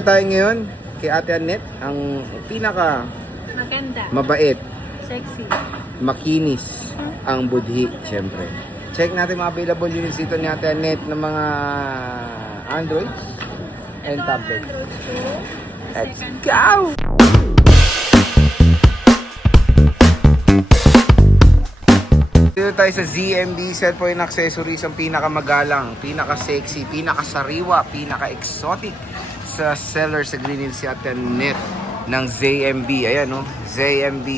Nandito tayo ngayon kay Ate Annette, ang pinaka Maganda. mabait, Sexy. makinis, ang budhi, syempre. Check natin mga available units dito ni Ate Annette ng mga Androids and Ito ang tablets. Android 2. Let's Second. go! Dito tayo sa ZMB Cellphone Accessories, ang pinakamagalang, pinaka-sexy, pinaka-sariwa, pinaka-exotic sa seller sa Green Hills si Ate Annette ng ZMB. Ayan no, ZMB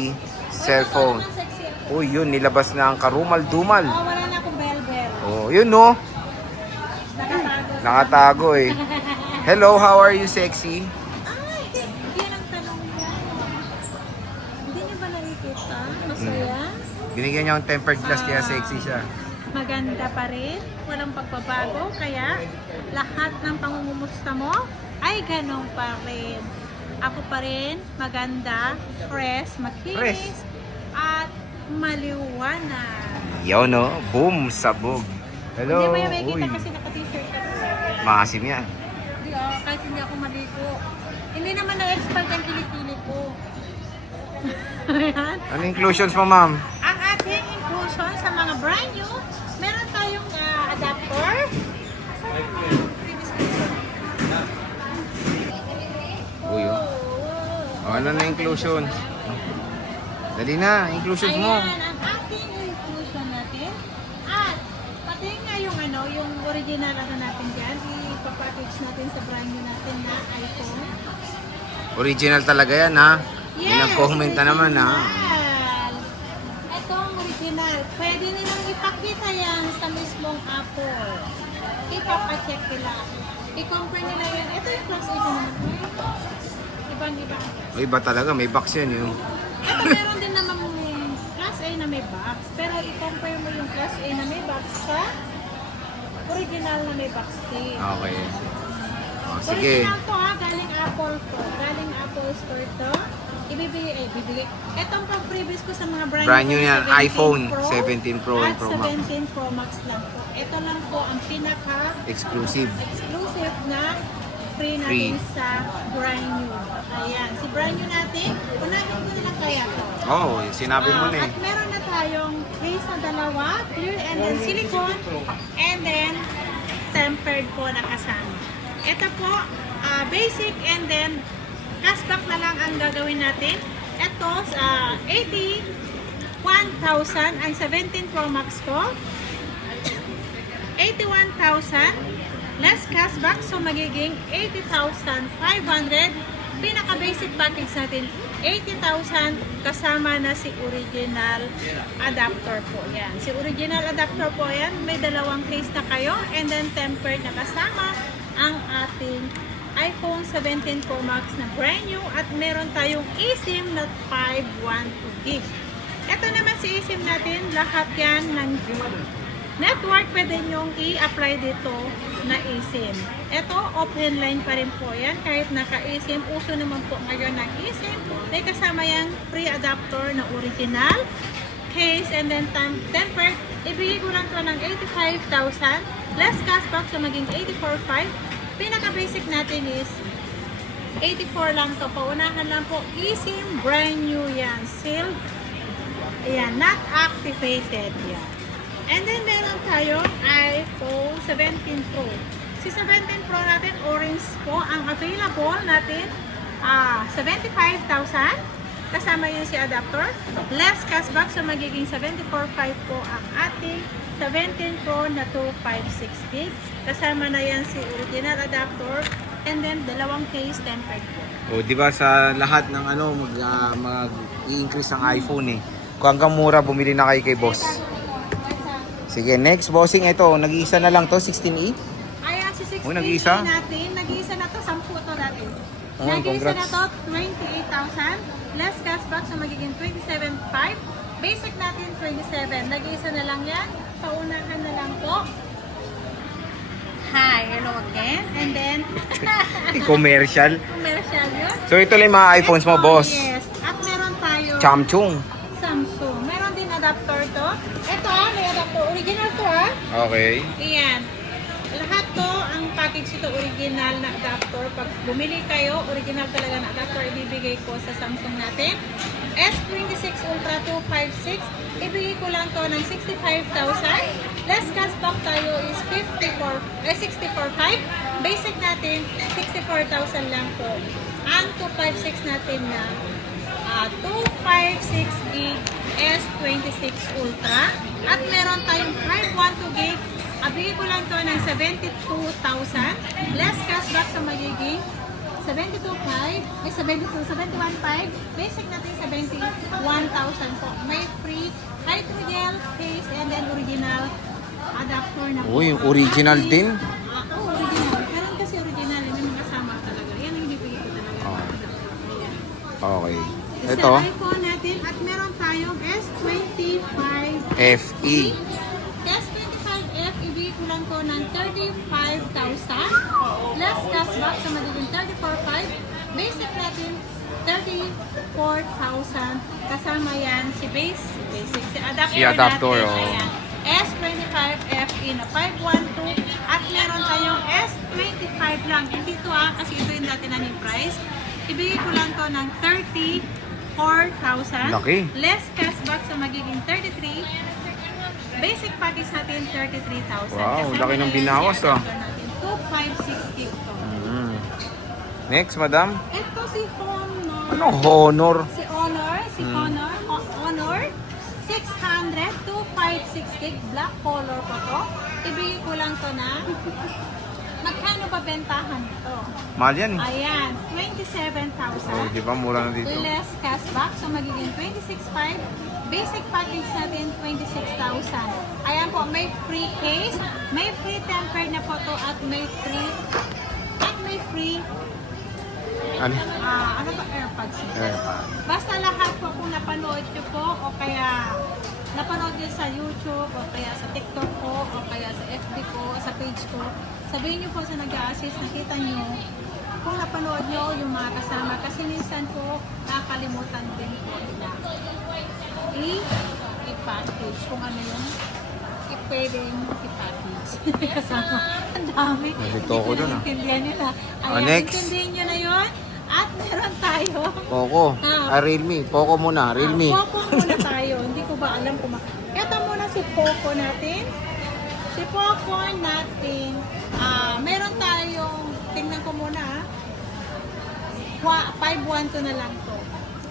Cellphone. Ito, sexy. Uy, yun, nilabas na ang karumal-dumal. Oh, wala na akong bell-bell. Oh, yun no, Nakatago. nakatago eh. Hello, how are you, sexy? Ay, yan ang tanong niya. Hindi niyo ba nakikita? Masaya? Binigyan niya ng tempered glass kaya sexy siya. Maganda pa rin. Walang pagbabago. Kaya lahat ng pangungumusta mo ay ganun pa rin. Ako pa rin, maganda, fresh, makinis, Fresh. at maliwanag. Yo no, boom, sabog. Hello. Hindi mo yung makikita Uy, kasi naka-t-shirt ako. maasim yan. Hindi kahit hindi ako maligo. Hindi naman na-expert ang kilikili ko. Ayan. Ano inclusions mo, ma'am? Ang ating inclusion sa mga brand new, meron tayong adapter. Uy, oh. Oh, ano na inclusions? Dali na, inclusions mo. Ayan, ang ating inclusion natin. At pati nga yung yung original natin dyan, ipapackage natin sa brand new natin na iPhone. Original talaga yan, ha? May nag-comment na naman, ha? original. Ito ang original. Pwede nilang ipakita yan sa mismong Apple. Ipapacheck nila. I-compare nila yan. Ito yung class 8 naman. Ibang-iba. Iba talaga, may box yan, yun. Ito meron din naman class A na may box. Pero i-compare mo yung class A na may box sa original na may box din. Okay. Oh, sige. Original to ha, galing Apple to. Galing Apple Store to. Ibibigay. Itong pang freebies ko sa mga Brand new yan, 17 iPhone Pro 17 Pro and at Pro Max. 17 Pro Max lang po. Ito lang po ang Exclusive. exclusive na free Free. natin sa brand new. Ayan, si brand new natin, unahin ko na lang kaya to. Oh, sinabi mo na eh. At meron na tayong case na dalawa, clear and then silicone, and then tempered po na kasama. Ito po, basic and then cashback na lang ang gagawin natin. Ito, 81,000 ang 17 Pro Max ko. 81,000 less cashback, so magiging 80,500. Pinaka-basic package natin, 80,000 kasama na si original adapter po. Yan. Si original adapter po yan, may dalawang case na kayo and then tempered na kasama ang ating iPhone 17 Pro Max na brand new at meron tayong eSIM na 512 gig. Ito naman si eSIM natin, lahat yan ng network pwede nyong i-apply dito na eSIM. Ito, open line pa rin po yan. Kahit naka-eSIM, uso naman po ngayon ng eSIM. May kasama yung free adapter na original, case, and then tempered. Ibigay ko lang to ng 85,000. Less cashback, so maging 84,500. Pinaka-basic natin is 84 lang to. Paunahan lang po. eSIM, brand new yan. Sealed. Ayan, not activated yan. And then meron tayo iPhone 17 Pro. Si 17 Pro natin, orange po. Ang available natin, 75,000. Kasama yun si adapter. Less cashback, so magiging 74,500 po ang ating 17 Pro na 256 gig. Kasama na yan si original adapter. And then, dalawang case tempered po. O, di ba sa lahat ng mag-i-increase ang iPhone eh. Kung hanggang mura, bumili na kayo kay boss. Sige, next bossing, ito, nag-iisa na lang to, 16E. Ayan, si 16 Oh, nag-iisa? natin. Nag-iisa na to, 10 to natin. Oh, Nag-iisa na congrats. to, 28,000. Less cashback, so magiging 27,500. Basic natin, 27. Nag-iisa na lang yan. Paunahan na lang po. Hi, hello again. And then, Commercial. commercial yun. So, ito lang yung mga iPhones mo, Ito, boss. Yes. At meron tayo Samsung. Samsung. Meron din adapter to. Ito may adapter. Original to Okay. Ayan. Lahat to, ang package ito, original na adapter. Pag bumili kayo, original talaga na adapter ibibigay ko sa Samsung natin. S26 Ultra 256, ibigay ko lang to ng 65,000. Less cashback tayo is 64,500. Basic natin, 64,000 lang po. Ang 256 natin na 256 gig S26 Ultra. At meron tayong 512 gig. Abigay ko lang to ng 72,000. Less cashback sa magiging 71,500. Basic natin 71,000 po. May free hydrogel case and then original adapter na po. Uy, yung original din. Original. Meron kasi original. May mga kasama talaga. Yan ang hinibigay ko talaga. Oh. Ayan. Okay. Sa Ito, iPhone natin at meron tayong S25 FE. S25F, ibigay ko lang ko ng 35,000. Less cashback sa magiging 34,500. Basic natin, 34,000. Kasama yan si basic, si adapter, Si adapter, natin. oh. Ayan. S25FE na 512. At meron tayong S25 lang. Hindi ito kasi ito yung dati namin price. Ibigay ko lang to ng 34,000. Laki. Less cashback sa magiging 33. Basic package natin 33,000. Wow, Kasama laki ng na yan binawas, si adapter natin. 256 ito. Mm. Next, madam. Ito si Honor. Anong Honor? Si Honor. Honor. 600, 256 gig, black color po to. Ibigay ko lang to na. Magkano ba bentahan ito? Mahal yan. Ayan, Oh, 27,000. di ba? Mura na dito. Less cashback, so magiging 26,500. Basic package natin, 26,000. Ayan po, may free case, may free tempered na po to at may free Ano? ano ba, AirPods? AirPods. Basta lahat po kung napanood nyo po o kaya napanood nyo sa YouTube o kaya sa TikTok ko o kaya sa FB ko, sa page ko, sabihin nyo po sa nag-a-assist, nakita nyo kung napanood nyo yung mga kasama kasi minsan po nakakalimutan din po nila i-package kung ano yung pwedeng i-package kasama. Ang dami. Nalito ko dun, ah. Intindihan nyo na. Ayan, Next. intindihan nyo na yun. At meron tayo. Poco. Realme. Poco muna. Realme. Poco muna tayo. Hindi ko ba alam kung ito muna si Poco natin. Si Poco natin, meron tayong, tingnan ko muna 512 na lang to.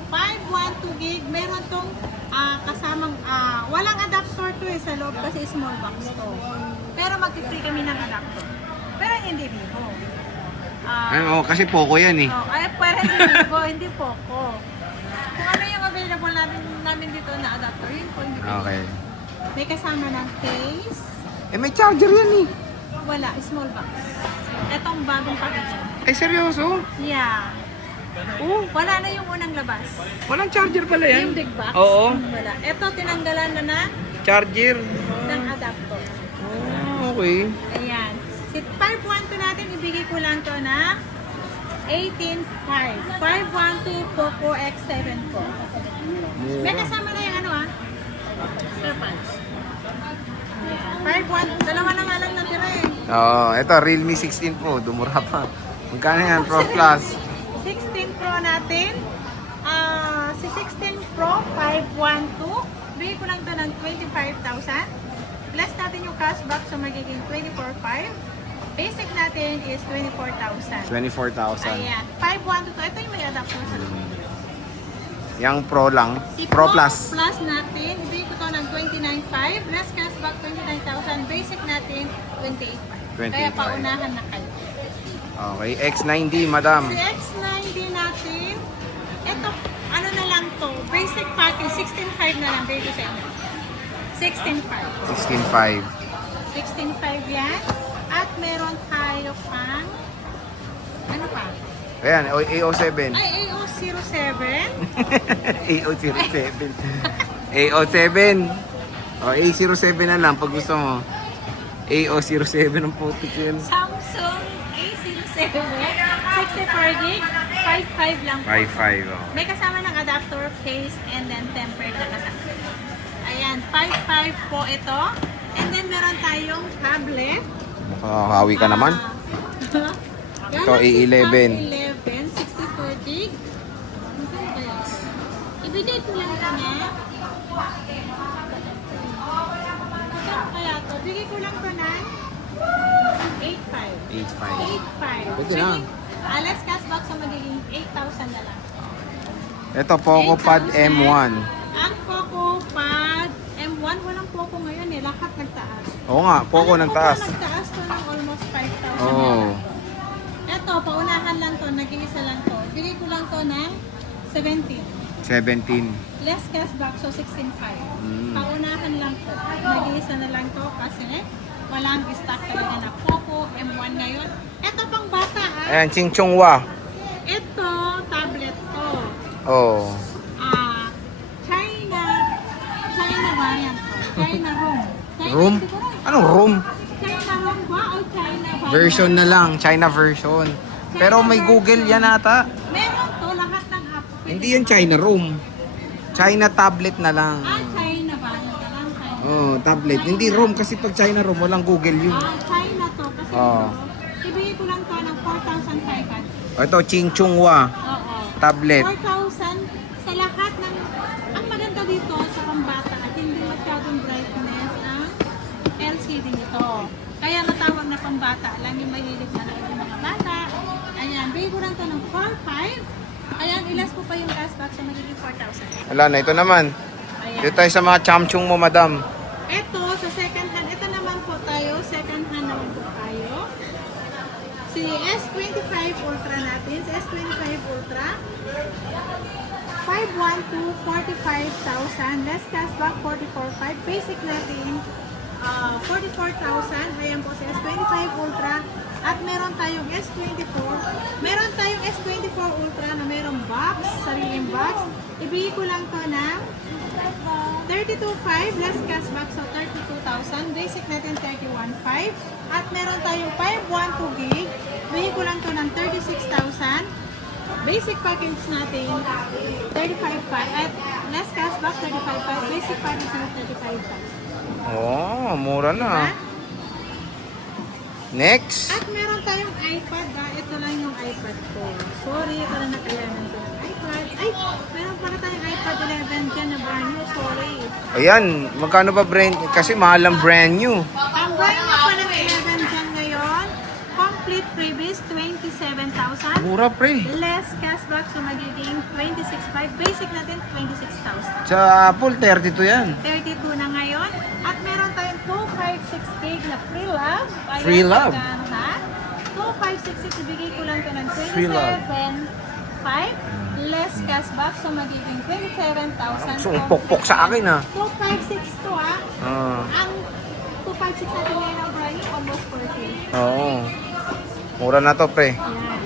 512 gig. Meron tong kasamang, walang adapter to sa loob kasi small box to. Pero mag-free kami ng adapter. Pero hindi Vivo. Kasi Poco yan eh. Ay, parang hindi Vivo, hindi Poco. Kung ano yung available namin dito na adapter, yun po hindi Vivo. Okay. May kasama ng case. May charger yan eh. Wala, small box. Etong bagong package. Ay, seryoso? Yeah. Oo. Wala na yung unang labas. Walang charger pala Yung big box. Oo. Wala. Ito, tinanggalan na Charger. ng adapter. Okay. Ayan. Si 512 natin, ibigay ko lang to na 18,500. 512 Poco X7 po. May kasama na yung AirPods. Ayan. 512. Dalawa na nga lang natira eh. Ito, Realme 16 Pro. Dumura pa. Magkano yan? Pro Plus. 16 Pro natin. Si 16 Pro, 512. Bigay ko lang to ng 25,000. Plus natin yung cashback, so magiging 24,500. Basic natin is 24,000. 24,000. Ayan. 512 to. Ito yung may adapter sa loob. Yung Pro lang. Si Pro Plus. Plus natin, ibigay ko to ng 29,500. Less cashback, 29,000. Basic natin, 28,500. Kaya 28,500. paunahan na kayo. Okay. X90, madam. Si X90 natin, ito, ano na lang to, basic package, 16,500 na lang, baby sa inyo. 16,500. 16.5. 16,500 yan. At meron tayo pang, ano pa? Ayan, AO7. Ay, AO07. AO07. AO7. A07 na lang pag gusto mo. AO07 ang putik yun. Samsung A07. 64 gig, 5,500 lang po. 5.5. May kasama ng adapter, case, and then tempered na kasama. Ayan, 5,500 po ito. And then meron tayong tablet. Makakahawi ka naman. Ito, Galaxy A11. Tab 11, 64 gig. Ano kaya ito? Ibigay ko lang ito na. Ano kaya ito? Bigay ko lang ito na 8.5. 8.5. 8.5. Pwede na. Last cashback sa magiging 8,000 na lang. Ito, Poco Pad 8,000. M1. Ang Poco Pad M1, walang Poco ngayon eh. Lahat nagtaas. Oo nga, Poco Alam ng ko taas. po, nagtaas to ng almost 5,000 Oo. Ito, paunahan lang to, nag-iisa lang to. Bigay ko lang to ng 17. 17. Less cashback, so 16.5. Paunahan lang to. Nag-iisa na lang to kasi walang stock talaga na Poco M1 ngayon. Ito pang bata Ayan, Ching Chong Wa. Ito, tablet to. Oh. China variant to. China room. Room? Siguro, Anong room? China room ba o China variant? Version na lang, China version. Pero may Google yan ata. Meron to, lahat ng apps. Hindi yun China room. China tablet na lang. China variant na lang. China. Oh, tablet. Hindi room kasi pag China room, walang Google yun. China to. Kasi Oo. ito, ibigay ko lang to ng 4,500. Ito, Ching Chong Wa. Oo. Tablet. 4,000 sa lahat ng... Ang maganda dito sa pambata at hindi masyadong brightness ang LCD nito. Kaya natawag na pambata. Alam yung mahilig na yung mga bata. Ayan, bigay ko lang to ng 4,500. Ayan, ilas ko pa yung cashback so magiging 4,000. Wala na, ito naman. Ayan. Dito tayo sa mga chamchung mo, madam. Ito, sa second hand, ito naman po tayo, second hand naman po tayo. Si S25 Ultra natin, si S25 Ultra, 512, 45,000, less cashback, 44,500, basic natin, 44,000, ayan po si S25 Ultra, at meron tayong S24, meron tayong S24 Ultra na merong box, sariling box, ibigay ko lang to ng 32,500 less cashback so 32,000. Basic natin 31,500. At meron tayong 512 gig. Bigay ko lang to ng 36,000. Basic package natin 35,500. At less cashback 35,500. Basic package natin 35,000. Oh, mura na. Diba? Next. At meron tayong iPad. Ito lang yung iPad ko. Sorry, ito na nakailangan ko ng iPad. Ay, meron pala tayong iPad 11 dyan na brand new. Sorry. Ayan, magkano ba brand? Kasi mahal ang brand new. Ang brand new pa ng 11 dyan ngayon, complete freebies, 27,000. Mura, pre. Less cashback, so magiging 26,500. Basic natin, 26,000. Sa Apple, 32 yan. 32 na ngayon. At meron tayong 256 gig na free love. Ayan, Free love? maganda. 2566, ibigay ko lang ito ng Free love. 27,500. Less cashback, so magiging 27,000. So, pokpok sa akin, ah. 256 to, ah. Ang 256 natin ngayon ang brand new, almost 40. Oo. Mura na to, pre. Yan.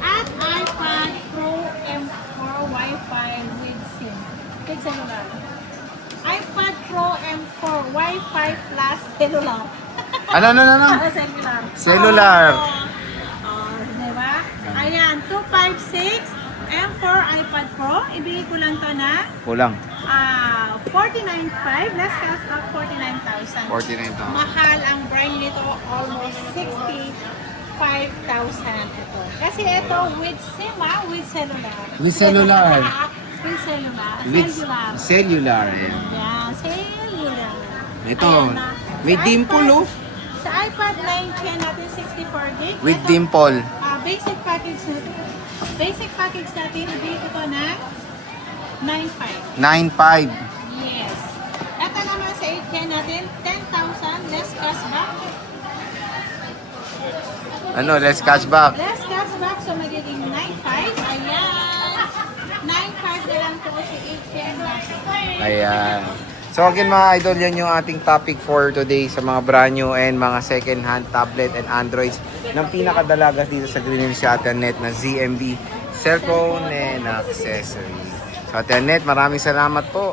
At iPad Pro M4 Wi-Fi with SIM. With cellular. iPad Pro M4 Wi-Fi plus cellular. Ano? Cellular. Cellular. Diba? Ayan, 256 M4 iPad Pro. Ibigay ko lang to na Kulang. 49,500. Less cost of 49,000. 49,000. Mahal ang brand nito, almost 65,000 ito. Kasi ito with SIM, with cellular. With cellular. With cellular. With Cellular. cellular. Ayan. Yeah, cellular. Ito, Ayan na. may Sa dimple, iPad- oh. Sa iPad 9 natin 64 gig. With Ito, dimple. basic package natin. Basic package natin, ibigay ko to na 9,500. 9.5. Yes. Ito naman sa 8 natin, 10,000 less cashback. Ano, less cashback. Less cashback, so magiging 9,500. Ayan. 9,500 na lang po si 8 natin. Ayan. So again mga idol, yan yung ating topic for today sa mga brand new and mga second hand tablet and Androids ng pinakadalagas dito sa Green Hills Ate Annette na ZMB cellphone and accessory. So Ate Annette, maraming salamat po.